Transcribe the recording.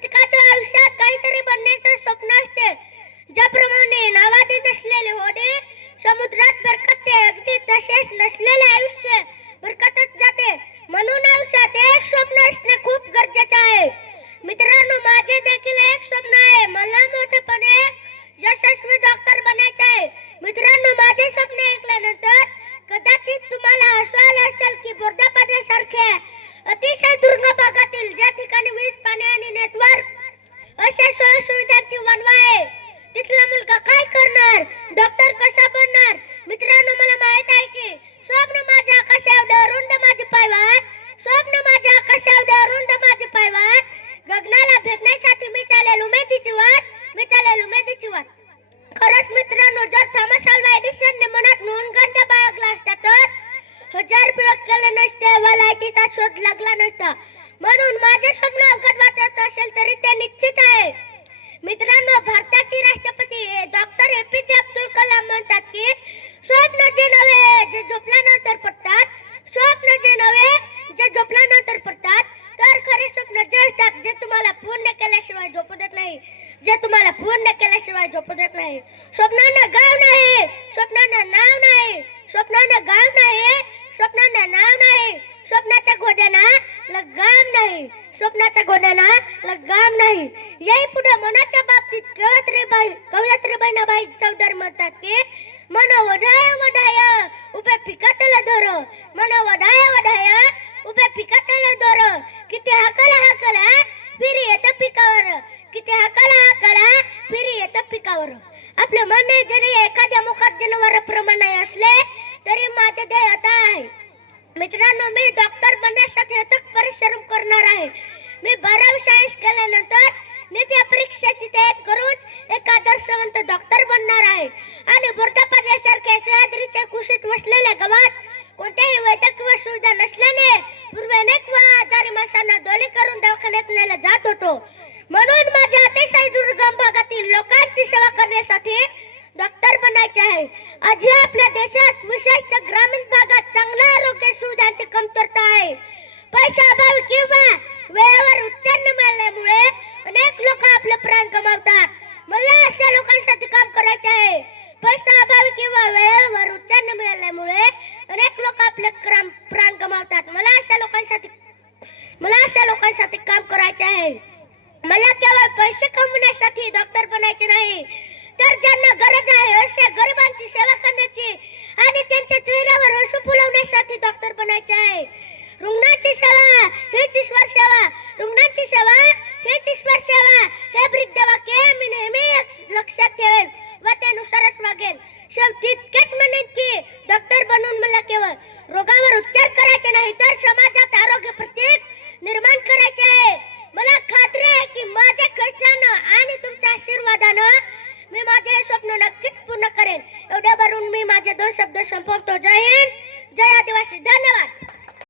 प्रत्येकाच्या आयुष्यात काहीतरी बनण्याचं स्वप्न असते. ज्याप्रमाणे नावाने नसलेले होणे समुद्रात भरकटते, अगदी तसेच नसलेले आयुष्य भरकटत जाते. म्हणून आयुष्यात एक स्वप्न असणे खूप गरजेचे आहे. मित्रांनो, माझे देखील एक स्वप्न आहे. मला मोठेपणी यशस्वी डॉक्टर बनायचे आहे. मित्रांनो, माझे स्वप्न ऐकल्यानंतर कदाचित तुम्हाला असं आलं असेल की बोर्दा पाण्यासारखे अतिशय दुर्गम भागातील ज्या ठिकाणी वीज, पाणी आणि नेटवर्क अशा सोयी सुविधांची वणवा आहे, तिथला मुलगा काय करणार? डॉक्टर कसा बनणार? मित्रांनो, मला माहित आहे की स्वप्न माझ्या आकाशा एवढं रुंद माझे पायवाट, स्वप्न माझ्या आकाशा एवढं रुंद माझे पायवाट, गगनाला भेटण्यासाठी मी चालेल उमेदीची वाट, मी चालेल उमेदीची वाट. खरंच मित्रांनो, जर थॉमस अल्वा एडिसनने मनात न्यूनगंड बाळगला असता तर हजार प्रयोग केले नसते व लाईटीचा शोध लागला नसता. म्हणून माझे स्वप्न अवघड वाटत असेल तरी ते निश्चित आहे. मित्रांनो, भारताचे राष्ट्रपती डॉक्टर APJ अब्दुल कलाम म्हणतात की स्वप्न जे नव्हे जे झोपल्यानंतर पडतात, स्वप्न जे नव्हे जे झोपल्यानंतर पडतात, तर खरे स्वप्न जे असतात जे तुम्हाला पूर्ण केल्याशिवाय झोपू देत नाही, जे तुम्हाला पूर्ण केल्याशिवाय झोपू देत नाही. स्वप्नांना गाव नाही, स्वप्नांना नाव नाही, स्वप्नांना गाव नाही, स्वप्नांना नाव नाही, स्वप्नाच्या घोड्यांना लगाम नाही, स्वप्नाच्या घोड्यांना लगाम नाही. याही पुढे मनाच्या बाबतीत कवयित्री बहिणाबाई चौधरी म्हणतात की मन वढाय वढाय उभे पिकातलं दोर, मन वढाय वढाय उभे पिकातलं दोर, किती हाकला हाकला फिरी येतं पिकावर, किती हाकला हाकला फिरी येतं पिकावर. आपलं मन जरी एखाद्या मुखात जनावराप्रमाणे असले तरी माझे ध्येय आता आहे. मित्रांनो, मी डॉक्टर बनण्यासाठी अथक परिश्रम करणार आहे. मी 12वी सायन्स केल्यानंतर नीट परीक्षेची तयारी करून एक आदर्शवंत डॉक्टर बनणार आहे. आणि बोर्दा पाण्यासारख्या सह्याद्रीच्या कुशीत वसलेल्या गावात कोणत्याही वैद्यकीय सुविधा नसल्याने पूर्वी अनेक वेळा आजारी माणसांना डोली करून दवाखान्यात नेलं जात होतो. म्हणून माझ्या अतिशय दुर्गम भागातील लोकांची सेवा करण्यासाठी डॉक्टर बनायचे आहे. आजही आपल्या देशात विशेषतः ग्रामीण भागात चांगल्या आरोग्य सुविधांची कमतरता आहे. पैशाअभावी किंवा वेळेवर उपचार न मिळाल्यामुळे अनेक लोक आपले प्राण गमावतात. मला अशा लोकांसाठी काम करायचे आहे. पैशाअभावी किंवा वेळेवर उपचार न मिळाल्यामुळे अनेक लोक आपले प्राण गमावतात. मला अशा लोकांसाठी काम करायचे आहे. मला केवळ पैसे कमवण्यासाठी डॉक्टर बनायचे नाही, तर ज्यांना गरज आहे अशा गरिबांची सेवा करण्याची आणि त्यांच्या चेहऱ्यावर हसू फुलवण्यासाठी डॉक्टर बनायचे आहे. रुग्णाची सेवा हीच ईश्वर सेवा, रुग्णाची सेवा हीच ईश्वर सेवा हे ब्रीद वाक्य मी नेहमी लक्षात ठेवेन व त्यानुसारच वागेन. शेवटी इतकेच म्हणेन की डॉक्टर बनून मला केवळ रोगावर उपचार करायचे नाही, तर समाजात आरोग्य प्रतीक निर्माण करायचे आहे. मला खात्री आहे की माझ्या कष्टानं आणि तुमच्या आशीर्वादानं मी माझे हे स्वप्न नक्कीच पूर्ण करेन. एवढ्या भरून मी माझे 2 शब्द संपवतो. जय हिंद, जय आदिवासी. धन्यवाद.